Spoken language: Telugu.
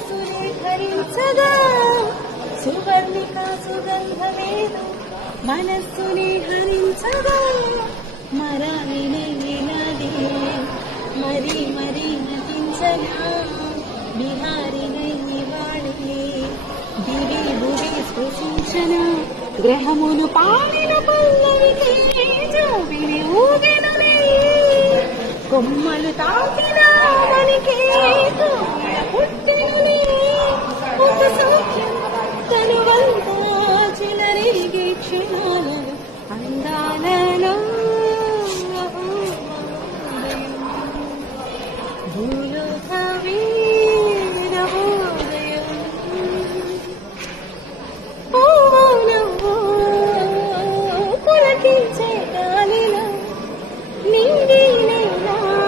మనస్సునే హరించగా సువర్ణిక సుగంధమేదో మనస్సునే హరించగా మరాలినే ఇలాగే మరీ మరీ నటించగా బిహారినై వాడే దివి భువి స్పృశించన గ్రహమును పాలిన పల్లవికి జోబిని ఊగెనులే కొమ్మలు తాకిన మనకి పుట్టినలే ఒక సౌఖ్యం తను వంత